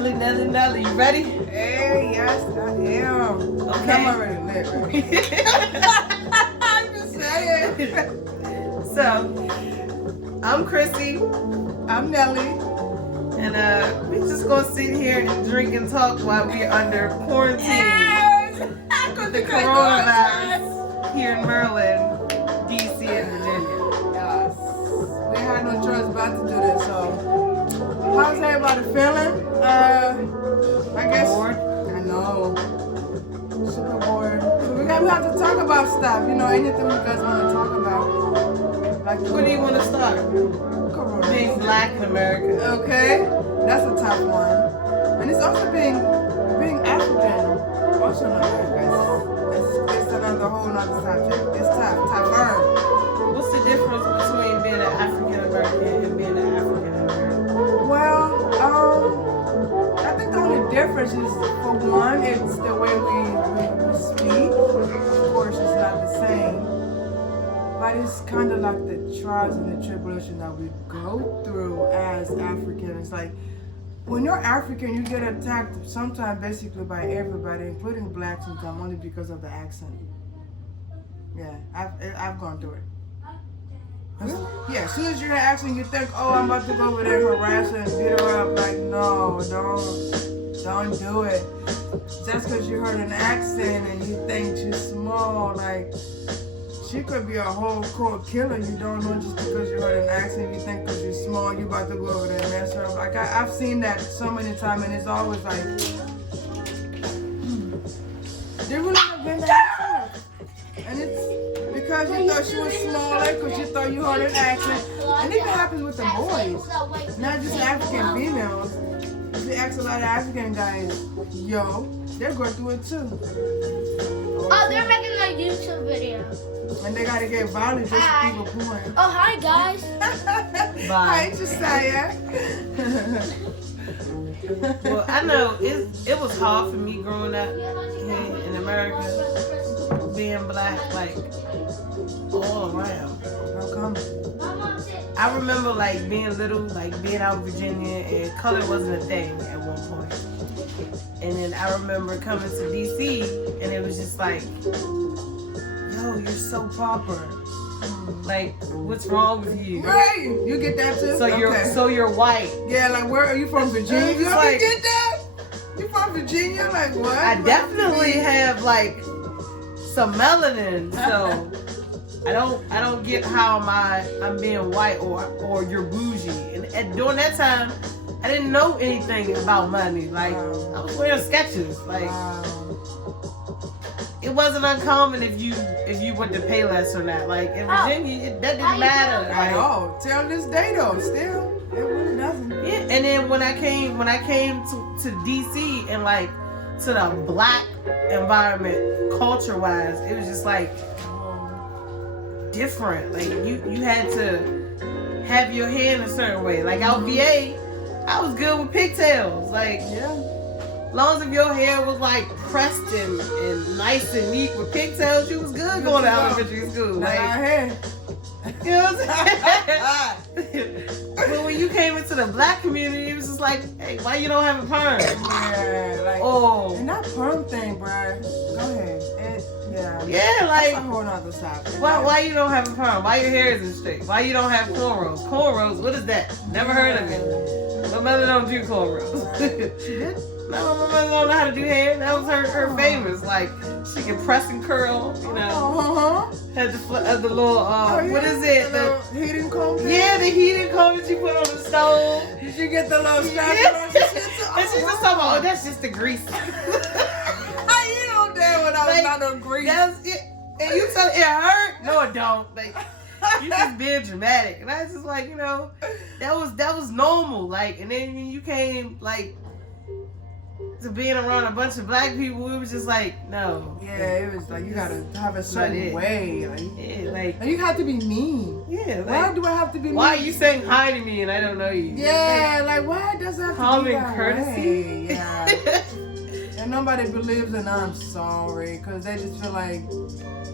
Nelly, you ready? Hey, yes, I am. Okay. I'm already lit, right? I'm just saying. So, I'm Chrissy, I'm Nelly. and we just gonna sit here and drink and talk while we're under quarantine Yes! with the coronavirus here in Maryland, DC, and Virginia. Yes. We had no choice but to do this, so how's everybody feeling? I guess. Bored? I know. Super bored. So we have to talk about stuff, anything you guys want to talk about. Like Where do you want to start? Corona. Being black in America. Okay, that's a tough one. And it's also being African, also in America. It's another whole other subject. It's tougher. What's the difference between being an African American and being an African American? Well, I think the only difference is, for one, it's the way we speak. Of course, it's not the same. But it's kind of like the trials and the tribulation that we go through as Africans. Like, when you're African, you get attacked sometimes basically by everybody, including blacks sometimes, only because of the accent. Yeah, I've gone through it. Yeah, as soon as you hear accent, you think, oh, I'm about to go over there, harass her and beat her up. Like, no, don't do it. Just because you heard an accent and you think she's small, like, she could be a whole cold killer. You don't know just because you heard an accent. You think because you're small, you about to go over there and mess her up. Like, I've seen that so many times, and it's always like, they really have been that. And it's because you thought she was smaller, because you thought you heard an accent. And it even happens with the boys, not just African females. If you ask a lot of African guys, they're going through it too. Oh, they're making a YouTube video. And they gotta get violent just to keep a point. Oh, hi guys. Hi, Josiah. Well, I know it was hard for me growing up in America, being black, like, all around. How come? I remember, like, being little, like, being out in Virginia, and color wasn't a thing at one point. And then I remember coming to DC, and it was just like, yo, you're so proper. Like, what's wrong with you? Right, you get that too? So you're white. Yeah, like, where are you from, Virginia? You ever like, get that? You from Virginia? Like, what? I definitely have, like, some melanin, so I don't get how I'm being white or you're bougie. And during that time, I didn't know anything about money. Like, I was wearing Skechers. Like, it wasn't uncommon if you went to pay less or not. Like, in Virginia, that didn't matter. I Like, know. Till this day, though, still, it really doesn't. yeah. And then when I came to DC and, like, to the black environment, culture-wise, it was just like different. Like, you had to have your hair in a certain way. Like, out VA, I was good with pigtails. Like, as long as if your hair was, like, pressed and nice and neat with pigtails, you was good going to elementary school. Like, our hair. you know what I'm saying? But when you came into the black community, it was just like, hey, why you don't have a perm? Yeah, like, and that perm thing, bruh. Go ahead. Yeah, like, that's a whole nother topic. Why you don't have a perm? Why your hair isn't straight? Why you don't have cornrows? Cornrows, what is that? Never heard of it. My mother don't do cornrows. She did? No, my mother don't know how to do hair. That was her famous. Like, she can press and curl, Had the little, what is it? The heating comb? Yeah, the heating comb that you put on the stove. Did you get the little strap Yeah. on? And she's just talking about, oh, that's just the grease. You know damn when I was not no grease. And you tell it hurt? No, it don't. Like, you just being dramatic. And I was just like, that was normal. Like, and then when you came, like, to being around a bunch of black people, it was just like, no. Yeah, it was like, you gotta have a certain way. Like, yeah, like, and you have to be mean. Yeah, like, why do I have to be mean? Why are you saying hi to me and I don't know you? Yeah, like why does it have to be common that courtesy? way? Yeah. And nobody believes in I'm sorry, because they just feel like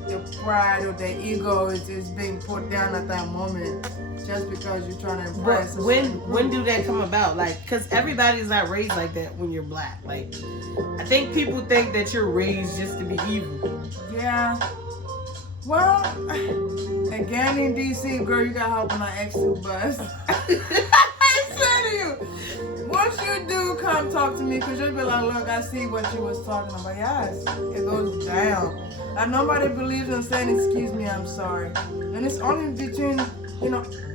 the pride or the ego is being put down at that moment just because you're trying to impress. But when do that come about? Like, because everybody's not raised like that when you're black. Like, I think people think that you're raised just to be evil. Yeah. Well, again in DC, girl, you got help on our X2 bus. I said to you, once you do come talk to me, because you'll be like, look, I see what you was talking about. Yes, it goes down. And nobody believes in saying, excuse me, I'm sorry. And it's only between,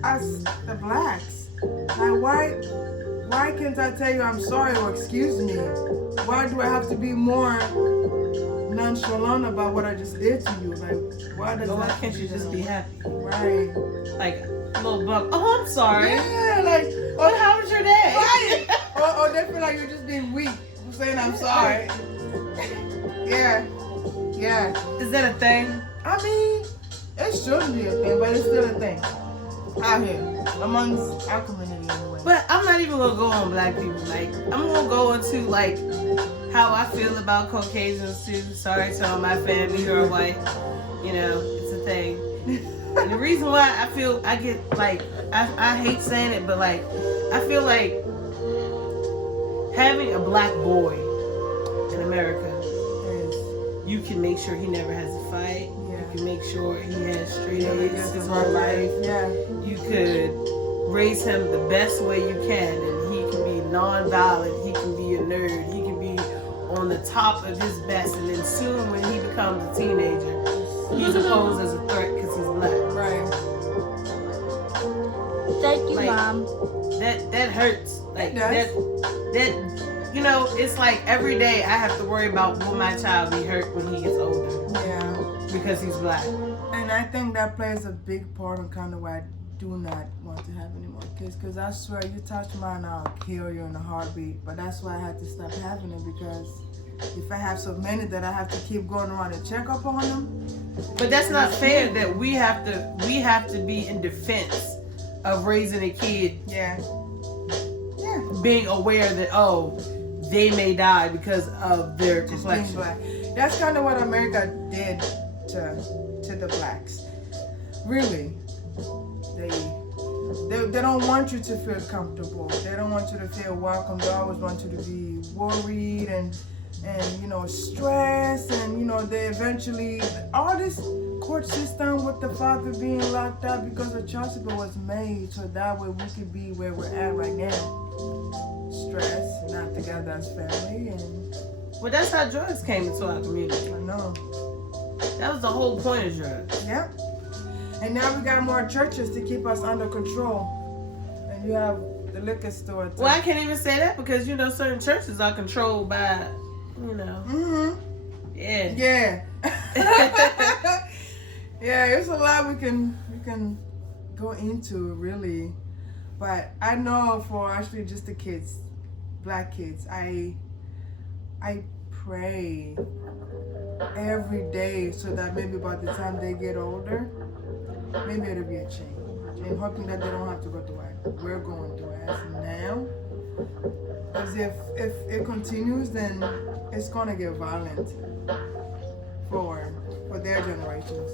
us, the blacks. Like, why can't I tell you I'm sorry or excuse me? Why do I have to be more nonchalant about what I just did to you? Like, why can't you just be happy? Right. Like, little bug. Oh, I'm sorry. Yeah, like, Oh, how was your day? right. or they feel like you're just being weak for saying I'm sorry. Yeah. Is that a thing? I mean, it shouldn't be a thing, but it's still a thing out here amongst our community anyway. But I'm not even gonna go on black people. Like, I'm gonna go into like how I feel about Caucasians too. Sorry to all my family who are white. It's a thing. And the reason why I get like I hate saying it, but like I feel like having a black boy in America, you can make sure he never has a fight. Yeah. You can make sure he has straight A's his whole life. Yeah. You could raise him the best way you can, and he can be non-violent. He can be a nerd. He can be on the top of his best, and then soon when he becomes a teenager, he's opposed as a threat because he's black. Right. Thank you, Like, Mom. That hurts. Like It that it's like every day I have to worry about will my child be hurt when he gets older Yeah. because he's black. And I think that plays a big part on kind of why I do not want to have any more kids. Because I swear, you touch mine, I'll kill you in a heartbeat. But that's why I had to stop having it, because if I have so many that I have to keep going around and check up on them. But that's not fair that we have to be in defense of raising a kid, Yeah. being aware that they may die because of their Just being complexion. black. That's kind of what America did to the blacks. Really. They don't want you to feel comfortable. They don't want you to feel welcome. They always want you to be worried and stressed, and they eventually all this court system with the father being locked up because a child support was made so that way we could be where we're at right now. Stress, not together as family, and Well, that's how drugs came into our community. I know. That was the whole point of drugs. Yep. And now we got more churches to keep us under control. And you have the liquor store. Too. Well, I can't even say that because certain churches are controlled by, Mm-hmm. yeah. Yeah. Yeah, it's a lot we can go into really. But I know for actually just the kids, black kids, I pray every day so that maybe by the time they get older, maybe it'll be a change. And hoping that they don't have to go through what we're going through as now. Because if it continues, then it's gonna get violent for their generations.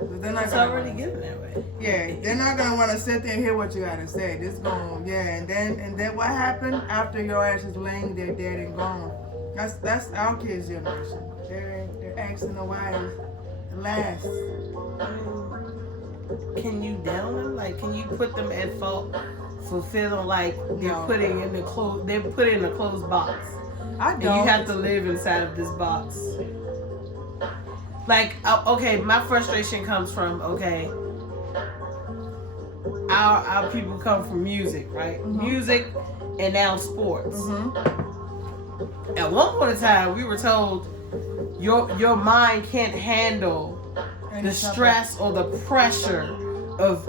But they're not It's gonna already given that way. Yeah, they're not gonna want to sit there and hear what you gotta say. This going, and then what happened after your ass is laying there dead and gone? That's our kids' generation. They're asking the wives last. Can you down them? Like, can you put them at fault for feeling like they're No. put in a closed box? I And don't. you have to live inside of this box. Like, okay, my frustration comes from, our people come from music, right? Mhm. Music and now sports. Mm-hmm. At one point in time, we were told your mind can't handle the stress or the pressure of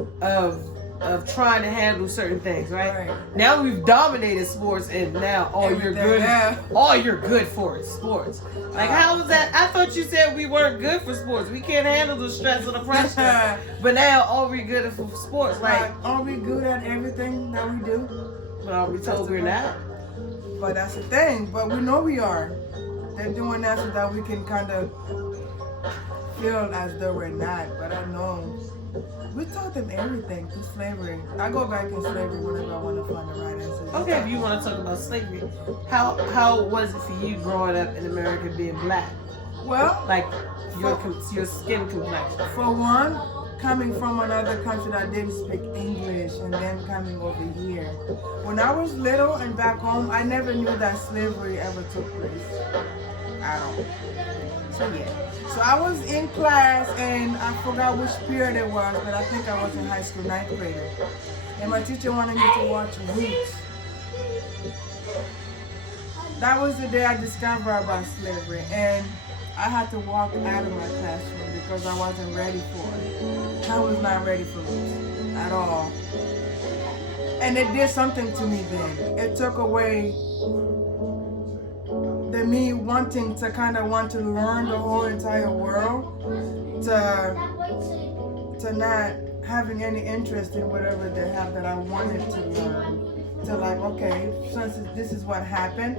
trying to handle certain things, right? Now we've dominated sports, and now all you're good for is sports. Like, how is that? I thought you said we weren't good for sports. We can't handle the stress or the pressure. But now all we're good for sports. Like, are we good at everything that we do? but are we told we're not? But that's the thing. But we know we are. They're doing that so that we can kind of feel as though we're not, but I know we taught them everything through slavery. I go back in slavery whenever I want to find the right answer. Okay, if you want to talk about slavery, how was it for you growing up in America being black? Well, Like your skin complexion. for one, coming from another country that didn't speak English and then coming over here. When I was little and back home, I never knew that slavery ever took place at all. So yeah. So I was in class and I forgot which period it was, but I think I was in high school, 9th grader. And my teacher wanted me to watch Roots. That was the day I discovered about slavery, and I had to walk out of my classroom because I wasn't ready for it. I was not ready for Roots at all. And it did something to me then. It took away the me wanting to kind of want to learn the whole entire world to not having any interest in whatever they have that I wanted to learn. To like, okay, since this is what happened,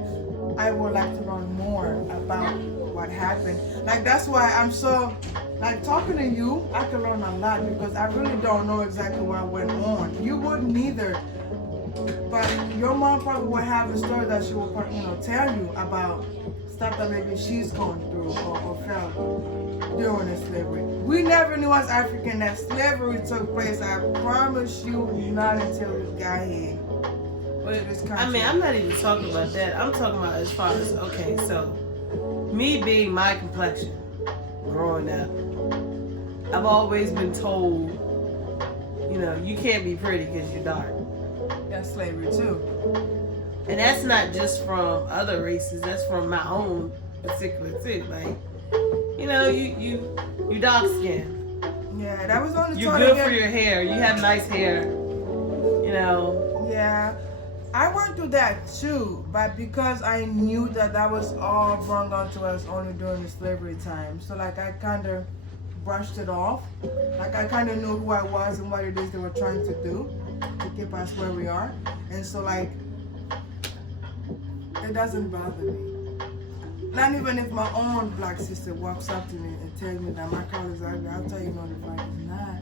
I would like to learn more about what happened. Like that's why I'm so like talking to you, I can learn a lot because I really don't know exactly what went on. You wouldn't either. But your mom probably would have a story that she will, tell you about stuff that maybe she's going through or felt during the slavery. We never knew as African that slavery took place. I promise you, not until we got here. I mean, I'm not even talking about that. I'm talking about as far as, okay, so me being my complexion growing up, I've always been told, you can't be pretty because you're dark. That's slavery too. And that's not just from other races, that's from my own particular too. Like, you dark skin. Yeah, that was only you're good for your hair. You have nice hair. Yeah. I went through that too, but because I knew that was all brought onto us only during the slavery time. So like I kind of brushed it off. Like I kind of knew who I was and what it is they were trying to do to keep us where we are. And so like, it doesn't bother me. Not even if my own black sister walks up to me and tells me that my color is ugly, I'll tell you no, the fact is not.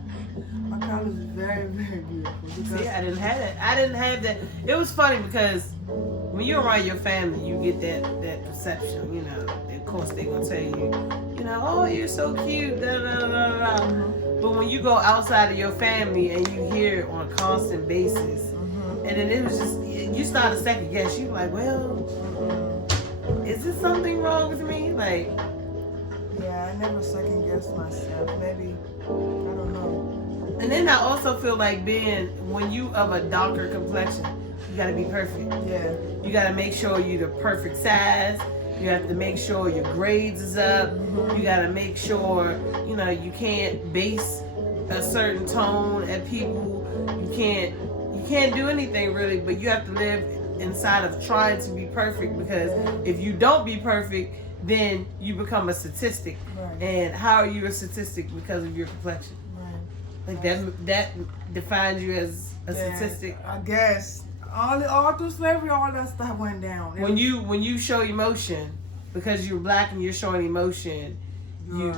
My color is very, very beautiful. See, I didn't have that. I didn't have that. It was funny because when you're around your family, you get that perception, Of course, they're going to tell you, oh, you're so cute, da da da da da. But when you go outside of your family and you hear it on a constant basis, and then it was just, you start to second guess. You're like, well, is there something wrong with me? Like, yeah, I never second guessed myself. Maybe, I don't know. And then I also feel like when you of a darker complexion, you gotta be perfect. Yeah. You gotta make sure you're the perfect size. You have to make sure your grades is up. You gotta make sure, you can't base a certain tone at people. You can't do anything really, but you have to live inside of trying to be perfect, because if you don't be perfect, then you become a statistic. Right. And how are you a statistic? Because of your complexion. Like that defines you as a statistic. I guess all through slavery, all that stuff went down. When you show emotion, because you're black and you're showing emotion, you're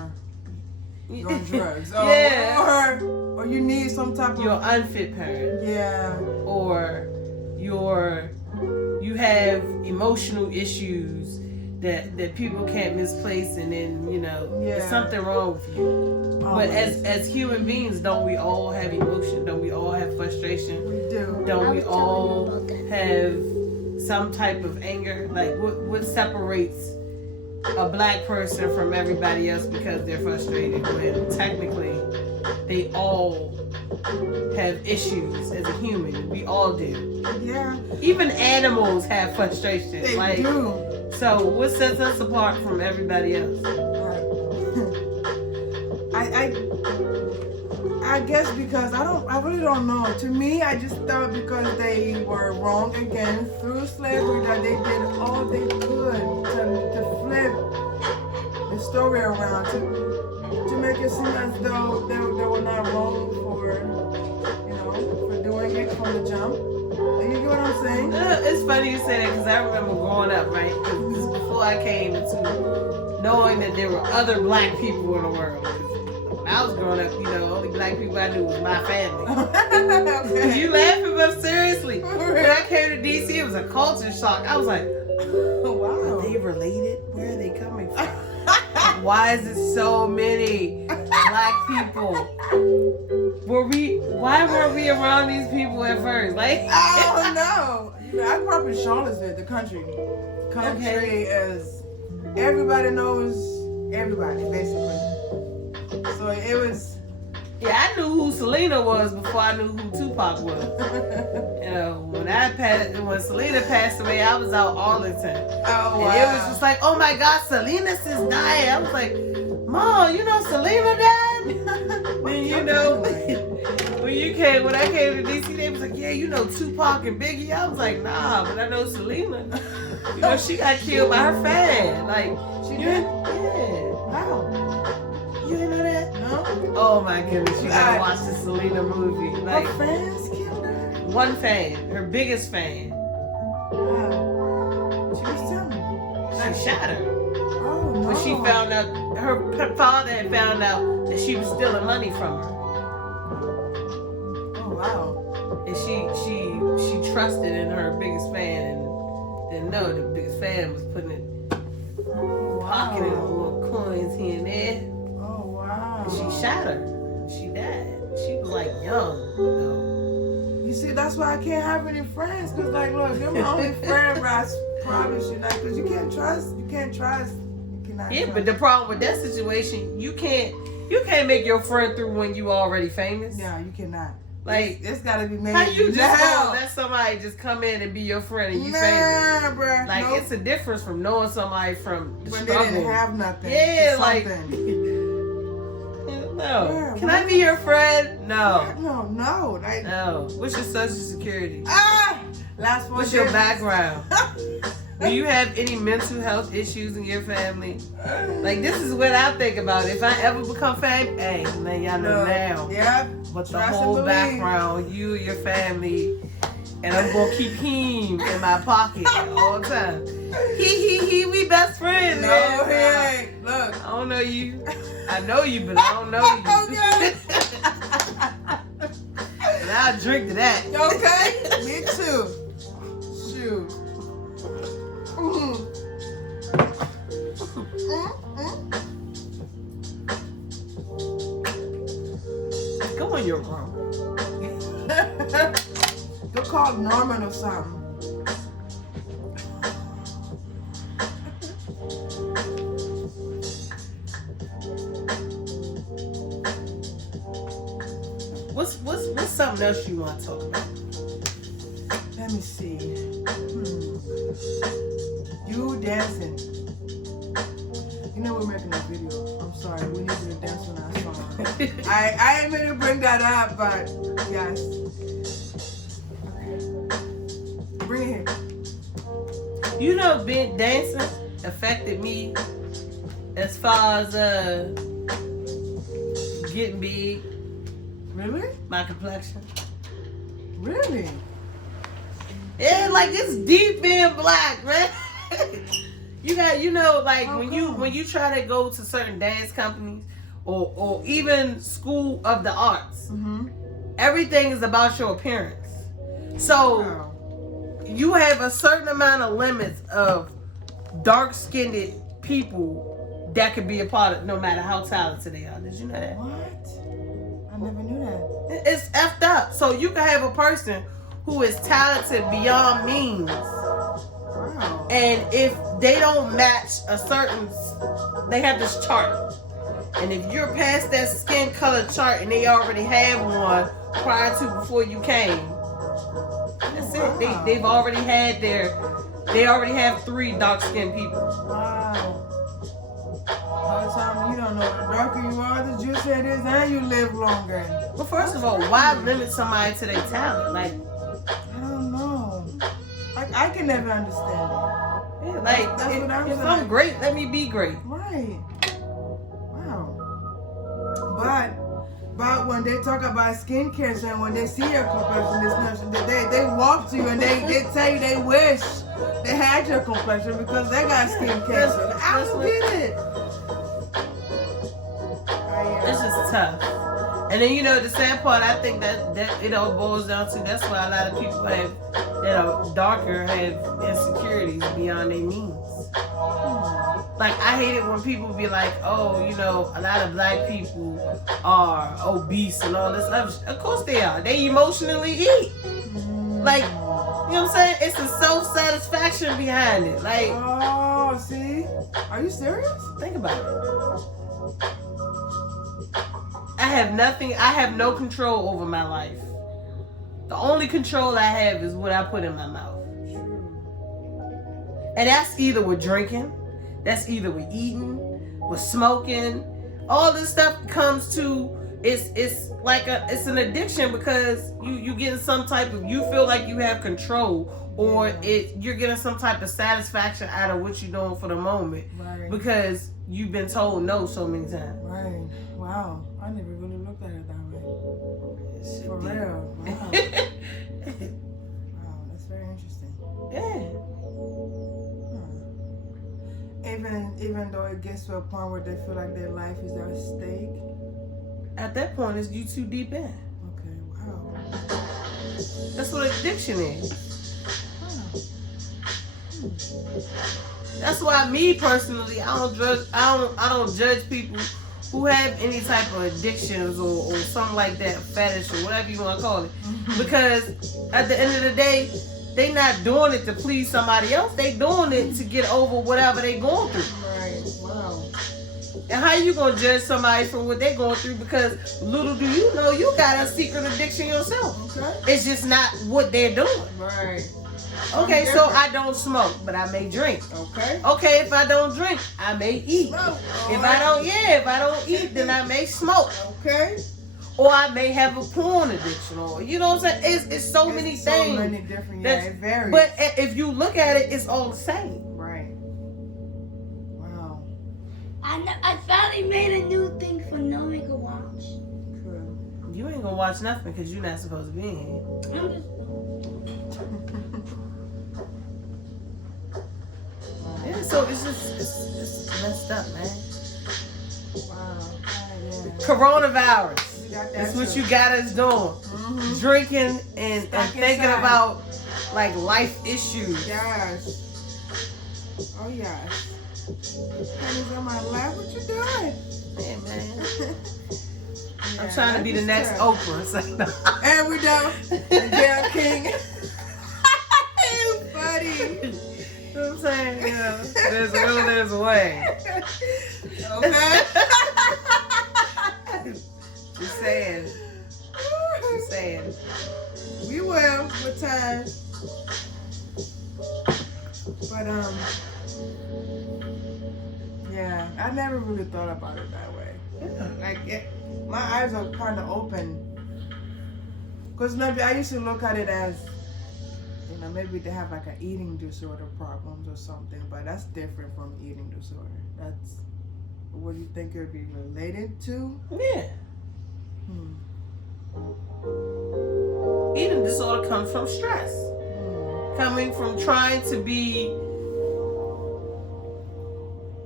on drugs. Yeah. Or you need some type of. You're an unfit parent. Yeah. Or you have emotional issues that people can't misplace, and then there's something wrong with you. But as human beings, don't we all have emotion? Don't we all have frustration? We do. Don't we all have some type of anger? Like what separates a black person from everybody else because they're frustrated, when technically they all have issues as a human? We all do. Yeah. Even animals have frustration. They do. So what sets us apart from everybody else? I guess because I really don't know. To me, I just thought because they were wrong again through slavery that they did all they could to flip the story around, to make it seem as though they were not wrong for doing it from the jump. You get what I'm saying? It's funny you say that, because I remember growing up, right? Because before I came into knowing that there were other black people in the world. When I was growing up, only black people I knew was my family. Okay. You laughing, but seriously, when I came to DC, it was a culture shock. I was like, Wow. are they related? Where are they coming from? Why is it so many black people? Why weren't we around these people at first? Like, I don't know. I grew up in Charlottesville, the country. Country is everybody knows everybody, basically. So it was. yeah, I knew who Selena was before I knew who Tupac was. When Selena passed away, I was out Arlington. Oh, wow. And it was just like, oh my God, Selena's just died. I was like, Mom, Selena died? Then when I came to DC, they was like, yeah, Tupac and Biggie. I was like, nah, but I know Selena. She got killed by her fan. Like, She did? Yeah. How? You didn't know that? No? Oh my goodness, you gotta watch the Selena movie. Like, Her fans killed her? one fan, her biggest fan, Wow. She was telling me. she shot her. Oh, no. When she found out, her father had found out that she was stealing money from her. Oh, wow. And she trusted in her biggest fan and didn't know the biggest fan was putting it, pocketing little coins here and there. Oh, wow. And she shot her. She died. She was like young, though. You see, that's why I can't have any friends. Because, like, look, you're my only friend, but I promise you, like, because you can't trust. You cannot trust. Yeah, but the problem with that situation, you can't make your friend through when you already famous. Yeah, you cannot. Like, it's got to be made. how you just now. gonna let somebody just come in and be your friend and you Nah, famous? bruh. Like, nope. it's a difference from knowing somebody from the When they struggle. didn't have nothing. Yeah, to like, something. no. Yeah, Can I be your friend? No. No. Like, No. What's your social security? last one. What's your background? Do you have any mental health issues in your family? Like, this is what I think about. If I ever become famous, hey, man, y'all know now. Yep. But the Trust and whole believe. background, you, your family, and I'm gonna keep him in my pocket all the time. He, we best friends, No, man. he ain't. Look. I don't know you. I know you, but I don't know you. And I'll drink to that. Okay. Me too. Shoot. Mm. Go in your room. Go call Norman or something. What's something else you want to talk about? Let me see. You dancing. You know we're making a video. I'm sorry. We need you to dance on our song. I ain't meant to bring that up, but yes. Okay. Bring it here. Being dancing affected me as far as getting big, Really? my complexion. Really? Yeah, like it's deep being black, man. You got, How when come? you try to go to certain dance companies or even school of the arts, Mm-hmm. everything is about your appearance. So Wow. you have a certain amount of limits of dark-skinned people that could be a part of, no matter how talented they are. Did you know that? What? I never knew that. It's effed up. So you can have a person who is talented beyond means, Wow. and if they don't match they have this chart. And if you're past that skin color chart and they already have one prior to before you came, that's it. Wow. They already have 3 dark-skinned people. Wow. By the time you don't know, the darker you are, the juicier it is, and you live longer. Well, first of all, why limit somebody to their talent? Like, I don't know. Like, I can never understand it. yeah, That's what I'm if saying. I'm great, let me be great. Right. Wow. But when they talk about skincare, and when they see your complexion, this notion that they walk to you and they tell you they wish They had your complexion because they got skin cancer. I don't get it. It's just tough. And then the sad part, I think that it all boils down to that's why a lot of people that are darker have insecurities beyond their means. Like, I hate it when people be like, oh, a lot of black people are obese and all this other shit. Of course they are. They emotionally eat. Like, you know what I'm saying? It's the self-satisfaction behind it. Like, oh, see? Are you serious? think about it. I have no control over my life. The only control I have is what I put in my mouth. And that's either with drinking, that's either with eating, with smoking. All this stuff comes to, it's like it's an addiction because you getting some type of, you feel like you have control, or you're getting some type of satisfaction out of what you're doing for the moment. Right. Because you've been told no so many times. Right. Wow. I never really looked at it that way. For real. Wow. Wow, that's very interesting. Yeah. Even though it gets to a point where they feel like their life is at stake. At that point, it's you too deep in. Okay, wow. That's what addiction is. That's why me personally, I don't judge people who have any type of addictions or something like that, fetish or whatever you want to call it. Because at the end of the day, they not doing it to please somebody else. They doing it to get over whatever they going through. Right. Wow. And how you gonna judge somebody from what they going through? Because little do you know, you got a secret addiction yourself. Okay. It's just not what they're doing. Right. Okay, so I don't smoke, but I may drink. Okay. Okay, if I don't drink, I may eat. Smoke. If I don't eat, then I may smoke. Okay. Or I may have a porn addiction, or you know what I'm saying? It's so many things. So many different, it varies. But if you look at it, it's all the same. Right. Wow. I finally made a new thing for Nomi to watch. Cool. You ain't gonna watch nothing because you're not supposed to be in here. I'm just. Yeah, so it's messed up, man. Wow. Yeah. Coronavirus. Got that That's what too. you got us doing. Drinking and thinking inside. about like life issues. Yes. Oh yes. Penny's on my lap. What you doing? Yeah, man. Yeah, I'm trying to be the next tough. Oprah. It's like, no. And we done. Gail King. You funny. You know what I'm saying? There's a will, there's a way. Okay. Just saying. Just saying. We will with time. But yeah, I never really thought about it that way. Like my eyes are kind of open. Cause maybe I used to look at it as, maybe they have like an eating disorder problems or something, but that's different from eating disorder. That's what you think it would be related to? Yeah. Eating disorder comes from stress. Coming from trying to be.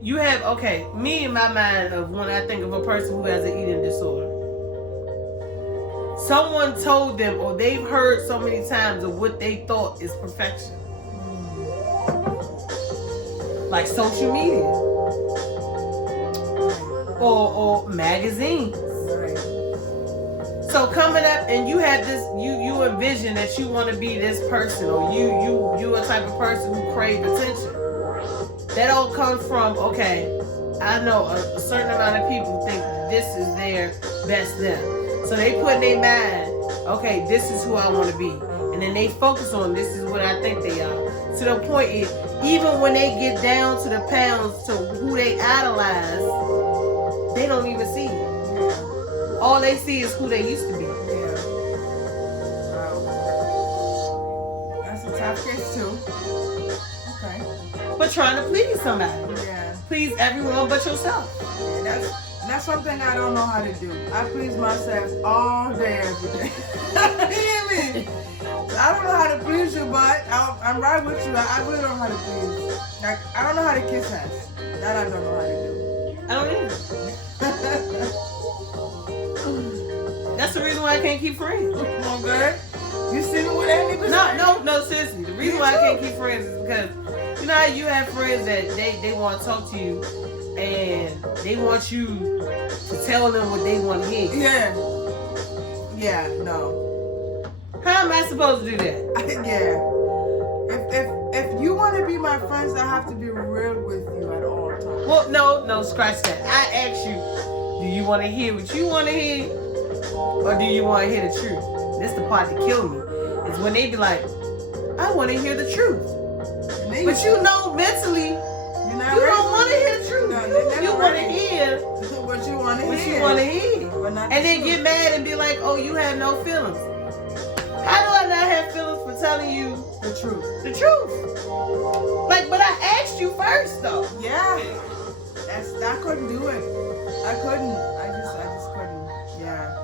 You have, me in my mind of when I think of a person who has an eating disorder. Someone told them, or they've heard so many times of what they thought is perfection. Like social media. Or magazines. So coming up and you have this, you envision that you want to be this person, or you a type of person who crave attention. That all comes from, I know a certain amount of people think this is their best them. So they put in their mind, this is who I want to be. And then they focus on this is what I think they are. To the point, even when they get down to the pounds to who they idolize, they don't even see it. All they see is who they used to be. Yeah. Wow. That's a tough case too. Okay. But trying to please somebody. Yeah. Please everyone but yourself. That's something I don't know how to do. I please myself all day, every day. You hear me? I don't know how to please you, but I'm right with you. I really don't know how to please. Like, I don't know how to kiss ass. That I don't know how to do. I don't either. That's the reason why I can't keep friends. Okay. You see me with that nigga? No, seriously. The reason why I can't keep friends is because you know how you have friends that they want to talk to you and they want you to tell them what they want to hear. Yeah. Yeah, no. How am I supposed to do that? Yeah. If you want to be my friends, I have to be real with you at all times. Well, no, scratch that. I asked you, do you want to hear what you want to hear, or do you want to hear the truth? This is the part that killed me. Is when they be like, I want to hear the truth, but you know mentally, you don't want to hear the truth. No, you want to hear what you want to what hear. you want to hear, But not and the then truth. get mad and be like, oh, you have no feelings. How do I not have feelings for telling you The truth. the truth? Like, but I asked you first, though. Yeah. I couldn't do it. I couldn't. I just couldn't. Yeah.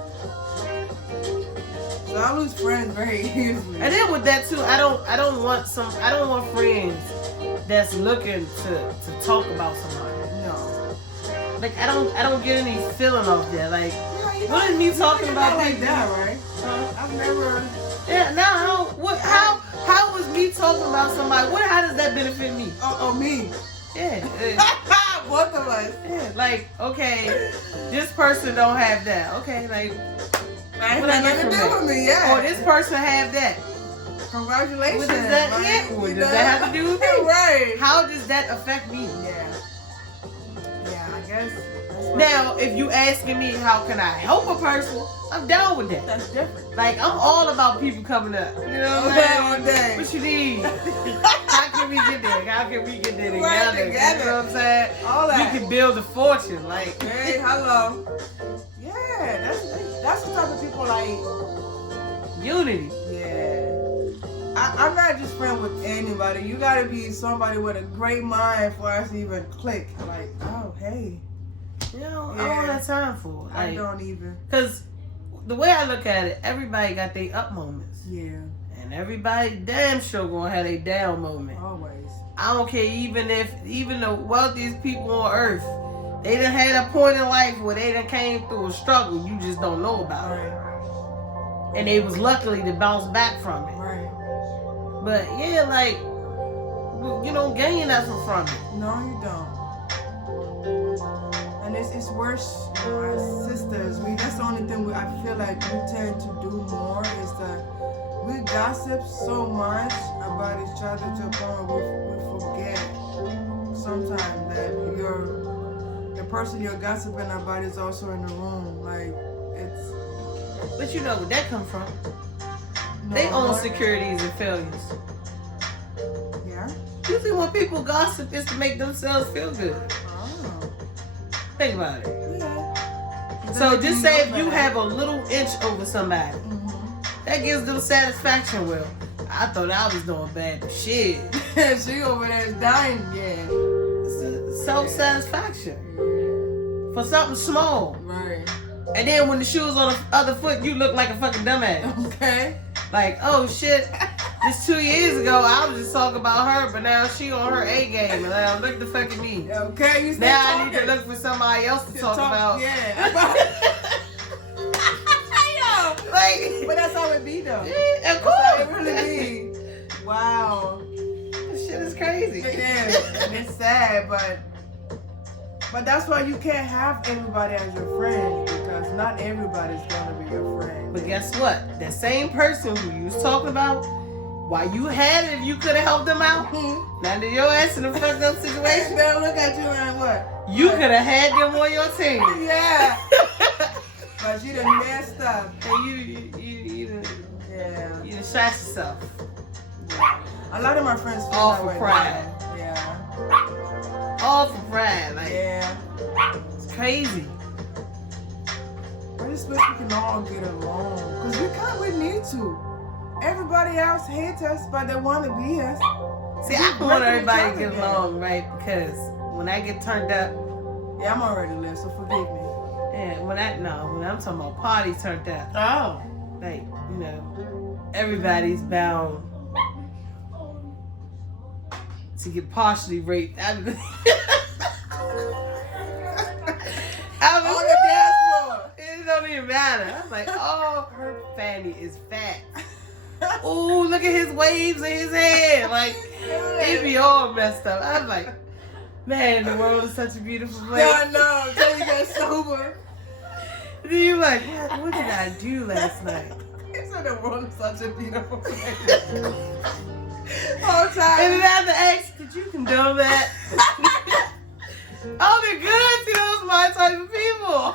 So I lose friends very easily. And then with that too, I don't want friends that's looking to talk about somebody. No. Like I don't get any feeling off that. Like Yeah, what is me talking about like people? that, right? I've never. Yeah, now how was me talking about somebody? How does that benefit me? Oh, me. Yeah. Both of us. Yeah, like, okay, this person don't have that. Okay, like I ain't what I got get nothing to from do that? with me, yeah. Oh, this person have that. Congratulations. What does that right? yeah, what You does know? that have to do with me? Right. How does that affect me? Yeah. Yeah, I guess. That's what Now, if you asking me how can I help a person, I'm down with that. that's different. Like I'm all about people coming up. You know what I'm saying? What you need? How can we get there? How can we get there Right, together? You know what I'm saying? All that. We can build a fortune. Like Hey, hello. Yeah, that's the type of people like. unity. Yeah. I'm not just friends with anybody. You gotta be somebody with a great mind for us to even click. Like, oh, hey. You know, I Yeah. don't have time for it. I Like, don't even. cause the way I look at it, everybody got their up moments, Yeah, and everybody damn sure gonna have their down moment. always. I don't care even the wealthiest people on earth, they done had a point in life where they done came through a struggle you just don't know about. Right, And they was luckily to bounce back from it. right. But yeah, like you don't gain nothing from it. No, you don't. And it's worse, you know, as sisters. That's the only thing I feel like we tend to do more is that we gossip so much about each other to a point where we forget sometimes that the person you're gossiping about is also in the room. Like it's. But you know where that come from. No, They own what? securities and failures. Yeah. Usually when people gossip, it's to make themselves feel good. Oh. Think about it. Yeah. So just say if you have a little inch over somebody, Mhm. that gives them satisfaction. Well, I thought I was doing bad, but shit. She over there is dying. Yeah. It's a self-satisfaction for something small. Right. And then when the shoe's on the other foot, you look like a fucking dumbass. Okay. Like, oh shit, just 2 years ago, I was just talking about her, but now she on her A game. And now look the fuck at me. Okay. You stay Now I talking. need to look for somebody else to talk about. Yeah. Like, But that's how it be though. yeah, of That's how it course. really be. Wow. This shit is crazy. It is. And it's sad, but that's why you can't have everybody as your friend because not everybody's gonna be your friend. But guess what? That same person who you was talking about, while you had it, if you could have helped them out, now that your ass in a fucked up situation, They'll look at you and what? you could have had them on your team. Yeah. But you done messed up. And you Yeah. done shot yourself. A lot of my friends feel All that for way. pride. Yeah. All for pride. Like, Yeah. it's crazy. I just wish we can all get along. Because we need to. Everybody else hates us, but they want to be us. See, I want Working everybody to each get other along, right? Because when I get turned up, Yeah, I'm already lit, so forgive me. and when I'm talking about parties turned up, Oh. like, you know, everybody's bound to get partially raped. I was, On the dance floor. it don't even matter. I was like, oh, her fanny is fat. Oh, look at his waves in his head. Like, it be all messed up. I was like, man, the world is such a beautiful place. Yeah, I know. Until you get sober. And then you're like, what did I do last night? He said the world is such a beautiful place. Whole time. And then I had to ask, did you condone that? Oh, they're good. See, those are my type of people.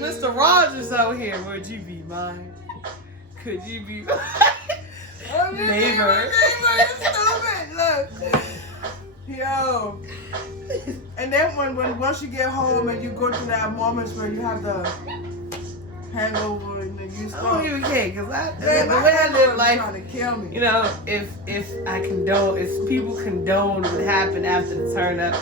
Mr. Rogers out here, would you be mine? Could you be mine? Oh, Neighbor. Neighbor, you stupid. Look. Yo. And then when once you get home and you go through that moments where you have the hangover and then you I start. don't even care, because Man, the my way I hangover live is life, trying to kill me. you know, if people condone what happened after the turn up,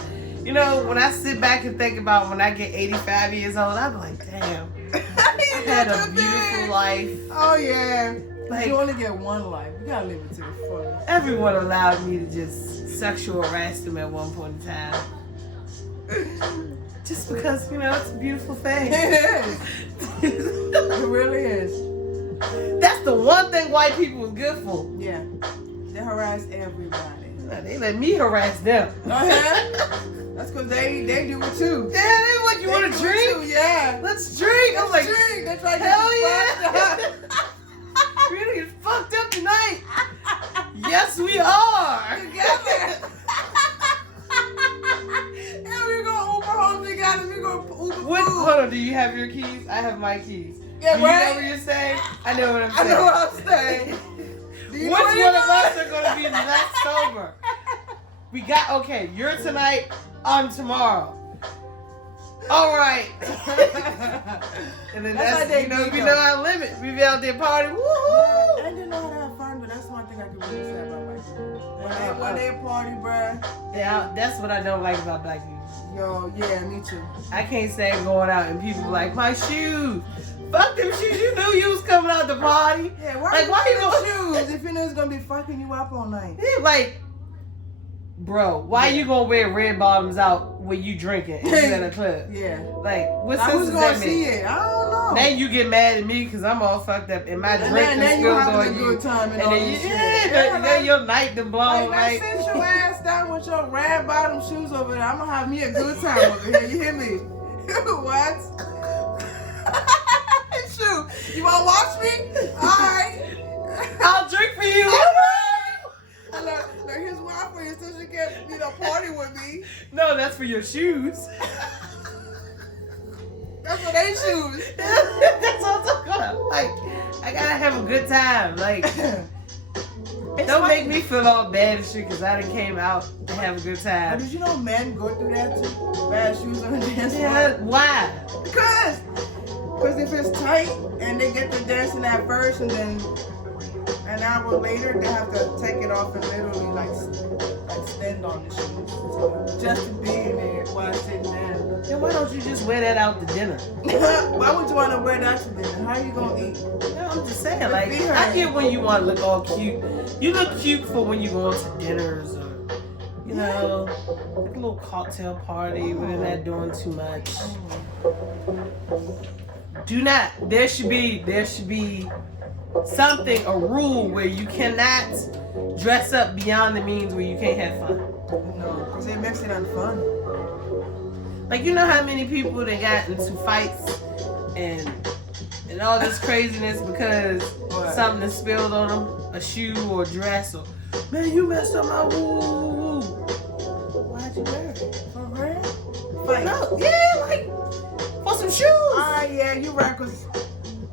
you know, when I sit back and think about when I get 85 years old, I'm like, damn, I had a beautiful life. Oh yeah. Like, You only get one life. You gotta live it to the fullest. everyone allowed me to just sexual harass them at one point in time. Just because, you know, it's a beautiful thing. It is. It really is. That's the one thing white people was good for. Yeah. They harass everybody. They let me harass them. Oh yeah? That's because they do it too. Yeah, they were like, you want to They do it drink? too, yeah. Let's drink. I'm like, drink. That's right. hell yeah. We're gonna get fucked up tonight. Yes, we are. Together. And we're gonna Uber home together. We're gonna Uber What? food. Hold on. Do you have your keys? I have my keys. Yeah, do you right? know what you're saying? I know what I'm I saying. know what I'm saying. Do you Which know one what of us are gonna be less sober? We got, okay, you're tonight, I'm tomorrow. All right. And then That's that's, how you know, they we go. know our limit. We be out there partying. Woohoo! I didn't know how to have fun, but that's one thing I can really say about white people. When they party, bruh. Yeah, that's what I don't like about black people. Yo, yeah, me too. I can't say going out and people like, my shoes. Fuck them shoes. You knew you was coming out to party. Yeah, Like, why you going gonna- shoes if you know it's gonna be fucking you up all night? Yeah, like, bro, why you gonna wear red bottoms out when you drinking and you at a club? Yeah. Like, what I sense was does gonna that see make? it. I don't know. Now you get mad at me because I'm all fucked up and my And drink then is you spilled having a on you. good time and And all then, this shit. then like, your night done blown. like, Like, sit your ass down with your red bottom shoes over there. I'm gonna have me a good time over here. You hear me? What? Shoot. You wanna watch me? Alright. I'll drink for you. Look, here's why for you so she can, party with me. No, that's for your shoes. That's for they shoes. That's what I'm talking about. Like, I gotta have a good time. Like, don't make me feel all bad and shit because I done came out to have a good But time. did you know men go through that too? Bad shoes on the dance floor? Yeah, why? Because if it's tight and they get to dancing at first and then an hour later they have to take it off and literally like stand on the shoes just to be in there while sitting down. Then why don't you just wear that out to dinner? Why would you want to wear that to dinner? How you gonna eat? No, I'm just saying, like, Be her. I get when you want to look all cute. You look cute for when you go to dinners or, you know, like a little cocktail party when you're not doing too much. Do not. There should be something, a rule where you cannot dress up beyond the means where you can't have fun. No, because it makes it unfun. Like, you know how many people that got into fights and all this craziness because What? something is spilled on them, a shoe or a dress, or man, you messed up my woo. Why'd you wear it? For real? Fight. No, yeah, like for some shoes. Yeah, you're right. Cause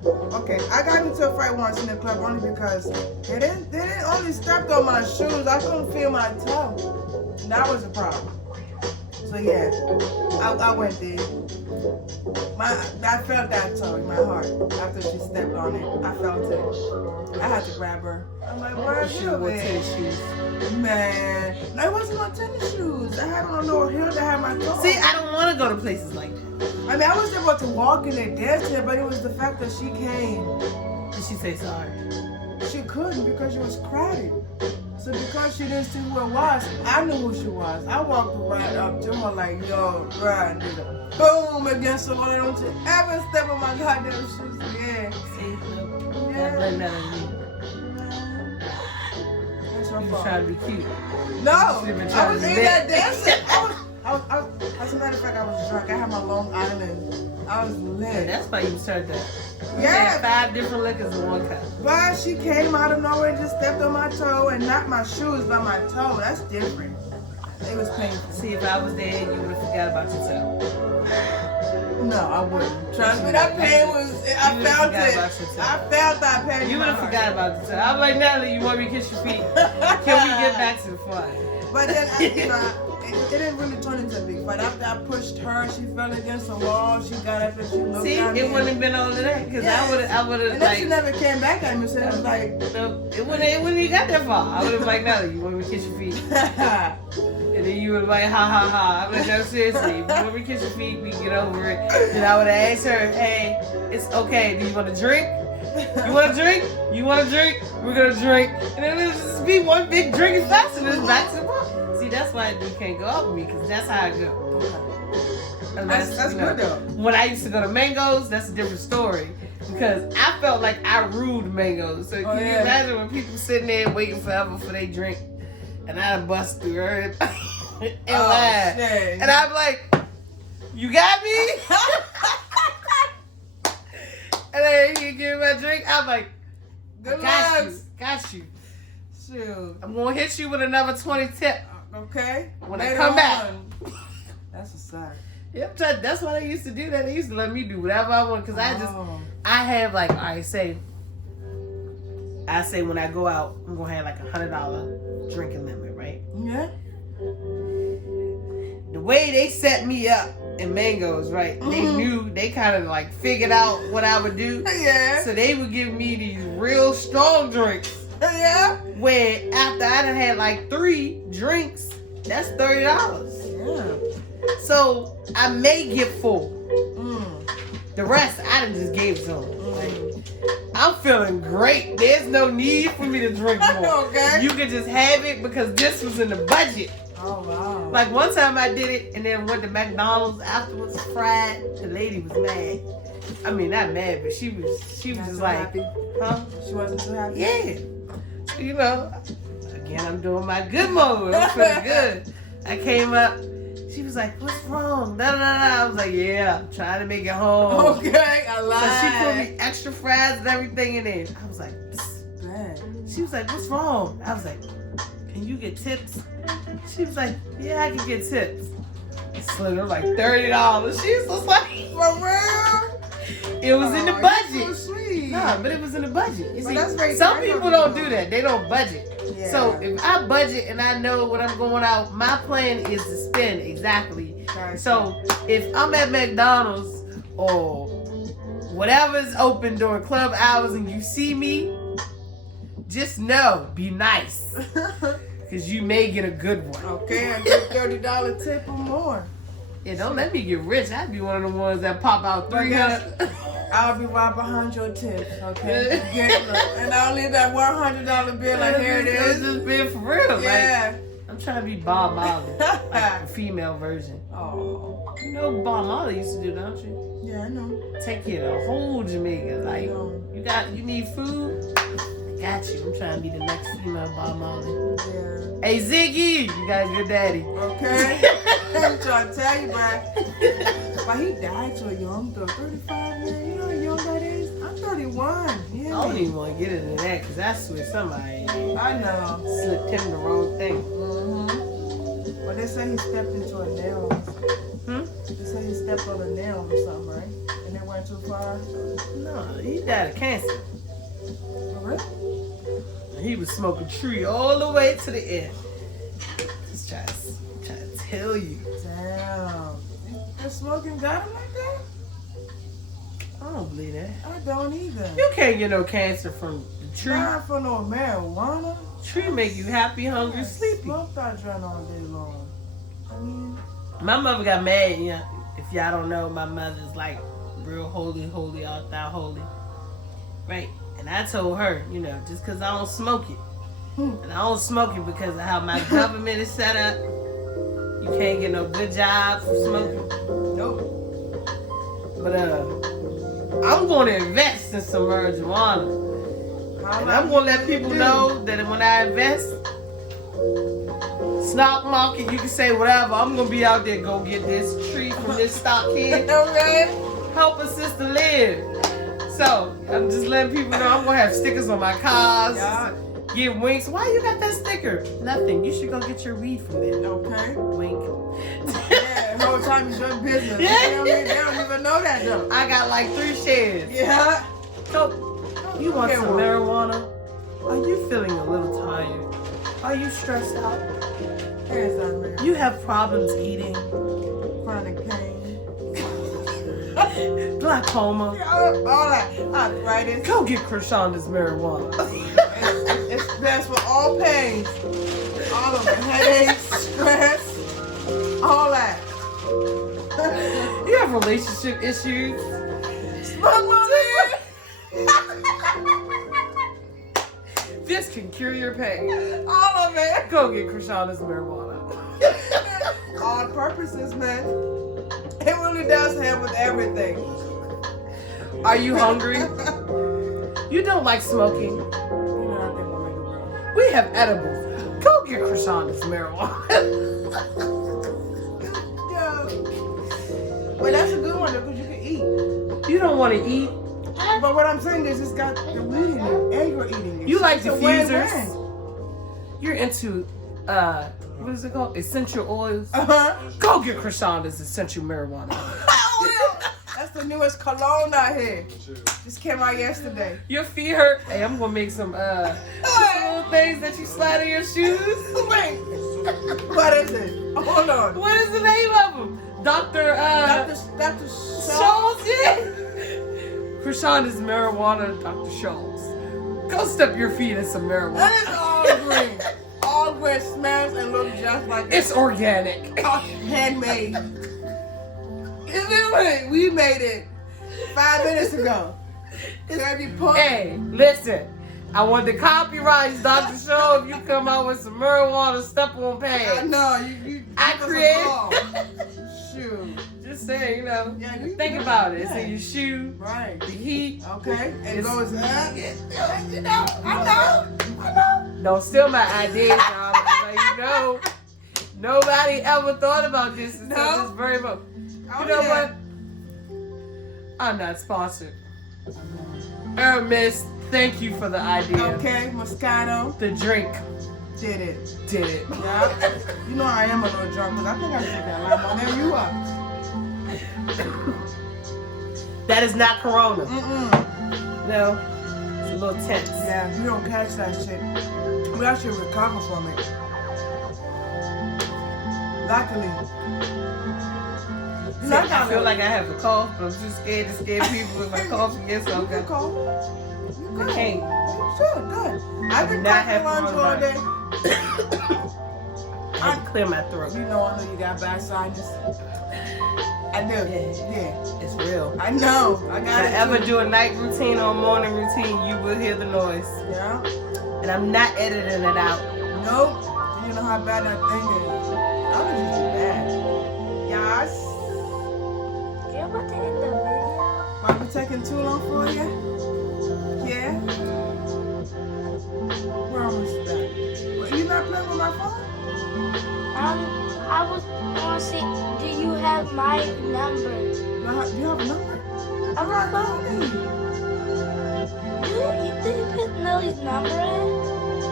okay, I got into a fight once in the club only because they didn't only step on my shoes. I couldn't feel my toe. And that was a problem. So yeah, I went there. I felt that toe in my heart after she stepped on it. I felt it. I had to grab her. I'm like, where are She you, wore man? tennis shoes. Man, I wasn't on tennis shoes. I had on a little heel that had my toe. See, I don't want to go to places like that. I mean, I was able to walk in and dance there, but it was the fact that she came. Did she say sorry? She couldn't because it was crowded. So because she didn't see who it was, I knew who she was. I walked right up to her like, yo, right, nigga. Boom, against the wall. Don't you ever step on my goddamn shoes again. See, look, Yeah. I blame that on you. That's her You was fault. trying to be cute. No, Should've been I trying was to in be that lit. dancing. As a matter of fact, I was drunk. I had my Long Island. I was And lit. that's why you turned that. You Yeah. had 5 different liquors in one cup. But she came out of nowhere and just stepped on my toe, and not my shoes, but my toe. That's different. It was painful. See, if I was there, you would have forgot about your toe. No, I wouldn't. Trust me, that pain was. I would've felt forgot it. about your toe. I felt that pain. You in would my have heart. forgot about the toe. I'm like, Natalie, you want me to kiss your feet? Can we get back to the fun? But then, it didn't really turn into a big fight. After I pushed her, she fell against the wall. She got up and she looked See, at me. it wouldn't have been all of that because I would have And then she like. never came back at me. So it was like, No, it wouldn't even got that far. I would have like, Natalie, you want me to kiss your feet? And then you would have like, ha ha ha. I'm like, no, seriously, if you want me to kiss your feet, we can get over it. Then I would have asked her, hey, it's okay. Do you want to drink? You want to drink? You want to drink? We're going to drink. And then it'll just be one big drink and fast and it's back to the bar. See, that's why you can't go out with me because that's how I go. Unless, That's you know, good though. when I used to go to Mango's, that's a different story. Because I felt like I ruled Mango's. So can you yeah. imagine when people sitting there waiting forever for their drink and I'd bust through everything and laugh. shit. And I'm like, you got me? And then he give me my drink. I'm like, Good got luck. you. Got you. Shoot. I'm going to hit you with another 20 tip. Okay. When I Later come back. on. That's a sign. Yep, that's why they used to do that. They used to let me do whatever I want because Oh. I have like, I say when I go out, I'm gonna have like $100 drinking limit, right? Yeah. The way they set me up in Mango's, right? They knew, they kind of like figured out what I would do. Yeah. So they would give me these real strong drinks. Yeah. Where after I done had like 3 drinks, that's $30. Yeah. So I may get full. Mm. The rest I done just gave to them. Like, I'm feeling great. There's no need for me to drink more. Okay. You can just have it because this was in the budget. Oh wow. Like one time I did it and then went to McDonald's afterwards, fried. The lady was mad. I mean, not mad, but she was Not just so like, happy. huh? She wasn't too happy. Yeah. So, you know, again, I'm doing my good mode. I'm feeling good. I came up. She was like, what's wrong? Da, da, da, da. I was like, yeah, I'm trying to make it home. Okay, I So lied. she put me extra fries and everything in there. I was like, psst. Bad. She was like, what's wrong? I was like, can you get tips? She was like, yeah, I can get tips. I slid her like $30. She was like, For real? it was in the Oh, budget. you're so sweet. No, but it was in the budget. You But see, that's very some kind of people you, don't though. do that. They don't budget. Yeah. So if I budget and I know when I'm going out, my plan is to spend exactly. Right. So if I'm at McDonald's or whatever's open during club hours and you see me, just know, be nice. Because you may get a good one. Okay, I get $30 tip or more. Yeah, don't let me get rich. I'd be one of the ones that pop out But 300. I'll be right behind your tips, okay? Get look. And I'll leave that $100 bill like, here it It's is. just being for real. Yeah. Like, I'm trying to be Bob Marley. Like the female version. Oh. You know what Bob Marley used to do, don't you? Yeah, I know. Take care of the whole Jamaica. Like, you need food? I got you. I'm trying to be the next female Bob Marley. Yeah. Hey, Ziggy! You got a good daddy. Okay? I'm trying to tell you, bro. But he died so young, though. 35, man. You know how young that is? I'm 31. Yeah. I don't even want to get into that because I swear somebody I know. slipped him the wrong thing. Mm-hmm. But they say he stepped into a nail. They say he stepped on a nail or something, right? And it went too far. No, he died of cancer. For real? He was smoking tree all the way to the end. Just trying to tell you. Damn. The smoking got him like that? I don't believe that. I don't either. You can't get no cancer from the tree. Not for no marijuana. Tree make you happy, hungry, I sleepy. smoked that joint all day long. I mean, My mother got mad, you know. If y'all don't know, my mother's like real holy, all thou holy. Right? And I told her, you know, just because I don't smoke it, And I don't smoke it because of how my government is set up. You can't get no good job for smoking. Nope. But I'm going to invest in some marijuana. And I'm going to let people know that when I invest, stock market, you can say whatever. I'm going to be out there, go get this tree from this stock here. Okay. Help a sister live. So, I'm just letting people know I'm going to have stickers on my cars. Yeah. Get winks. Why you got that sticker? Nothing. You should go get your weed from there. Okay. Wink. Yeah, the whole time is your business. Yeah. They don't even know that though. I got like 3 shares. Yeah. So, you want Okay, some well. marijuana? Are you feeling a little tired? Are you stressed out? Here's that man. You have problems eating? Chronic pain. Glaucoma? All that. Arthritis. Go get Krishonda's marijuana. It's best for all pains. All of the headaches, stress, all that. You have relationship issues? Smoke my This can cure your pain. weed. All of it. Go get Krishonda's marijuana. All purposes, man. It really does help with everything. Are you hungry? You don't like smoking? You know, I think we'll make it work. We have edibles. Go get Krishonda's marijuana. Yeah. But that's a good one though, because you can eat. You don't want to eat? But what I'm saying is it's got the weed in it, and you're eating it. You like So diffusers? You're into, what is it called? Essential oils? Uh-huh. Go get Krishonda's essential marijuana. That's the newest cologne out here. Just came out yesterday. Your feet hurt. Hey, I'm gonna make some little things that you slide in your shoes. Wait. What is it? Hold on. What is the name of them? Dr. Dr. Scholl's, yeah. Krishonda's marijuana, Dr. Scholl's. Go step your feet in some marijuana. That is all green. All green smells and looks just like It's organic. handmade. We made it 5 minutes ago. It's gonna be punk. Hey, listen. I want the copyrights, Dr. Scholl. If you come out with some marijuana, step on I page. know you I give us a create. call. Shoot. Just saying, you know. Yeah, you Think do. about it. It's Yeah. in your shoe, Right. the heat. Okay. It It's- goes up. You know, I know. Don't steal my ideas, y'all. But you know, nobody ever thought about this until No. this very moment. Oh, You know yeah. what? I'm not sponsored. Hermes, thank you for the idea. Okay, Moscato The drink did it. did it. Yeah. You know I am a little drunk because I think I took that line more than you are. That is not Corona. Mm-mm. No, it's a little tense. Yeah, we don't catch that shit. We actually recover from it. Luckily. See, I feel like I have a cough, but I'm too scared to scare people if I cough again, so I'm You gonna cool. You good. I can't. Sure, good. I've been not cracking have lunch all day. I have to clear my throat. You know I know you got bad sinus. I do. Yeah. It's real. I know. I If got I it. ever too. do a night routine or a morning routine, you will hear the noise. Yeah. And I'm not editing it out. Nope. You know how bad that thing is. Allergies are bad. Yes. You're about to end the video? Might be taking too long for you? Yeah. We're almost done. Well, you not playing with my phone? I was gonna say, do you have my number? Do you have a number? I'm not phone. Did you put Lily's number in?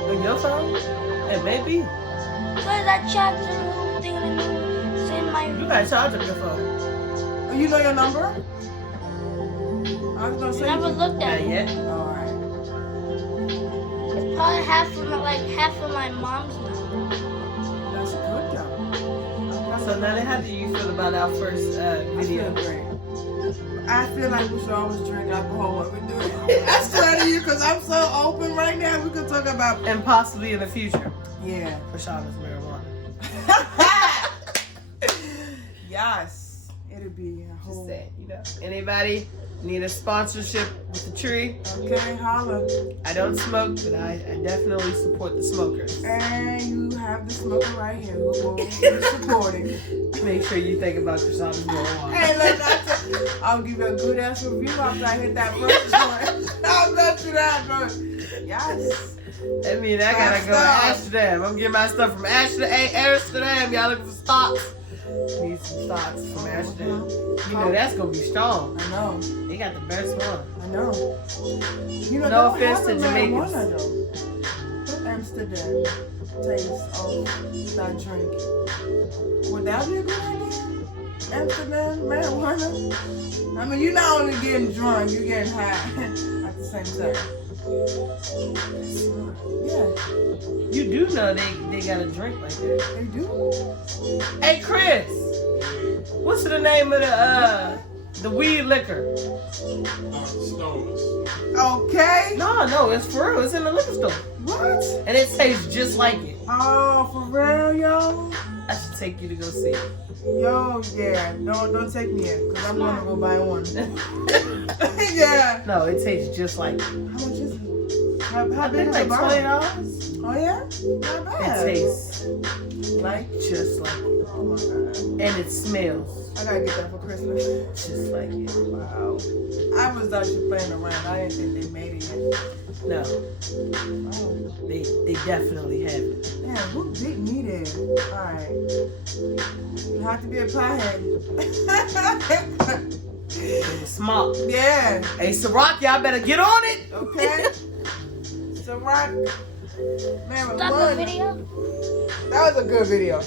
On your phone? It may be. Because I checked the little thing and it's in my You gotta charge up your phone. Oh, you know your number? I was gonna say. never looked at Not it. yet. Alright. It's probably half of my mom's number. That's good though. So now, how do you feel about our first I video? feel great. I feel like we should always drink alcohol while we're doing it. I swear to you, because I'm so open right now. We could talk about. And possibly in the future, Yeah. Krishonda's marijuana. Yes. It'll be a Just whole. saying, you know. Anybody Need a sponsorship with the tree. Okay, holla. I don't smoke, but I definitely support the smokers. And you have the smoker right here who will be supporting. Make sure you think about yourself as well. Hey, look, I'll give you a good ass review after I hit that first one. I'll bet you that, bro. Yes. I mean, I gotta go to Amsterdam. I'm getting my stuff from Amsterdam. Y'all looking for stocks? Need some stocks from Amsterdam. You know that's gonna be strong. I know. They got the best one. I know. You know, No they don't offense to have a Jamaicans. marijuana, though. What Amsterdam taste of that drink? Would that be a good idea? Amsterdam marijuana? I mean, you're not only getting drunk, you're getting high at the same time. Yeah, You do know they got a drink like that. they do. Hey Chris, what's the name of the weed liquor? Stoners. Okay. No, it's for real. It's in the liquor store, What? and it tastes just like it. Oh, for real, yo? I should take you to go see it. Yo, yeah. Don't take me yet, because I'm gonna go buy one. Yeah. No, it tastes just like it. How much is it? How I big think is like the bottle? $20. Oh yeah? Not It bad. tastes like just like it, Oh my god. and it smells I gotta get that for Christmas. just like it. Wow. I was actually playing around. I didn't think they made it yet. No, Oh. they definitely have it. Damn, who beat me there? Alright. You have to be a pothead. It's smart. Yeah. Hey, Ciroc, y'all better get on it. Okay. So rock. Man, Stop the video. that was a good video.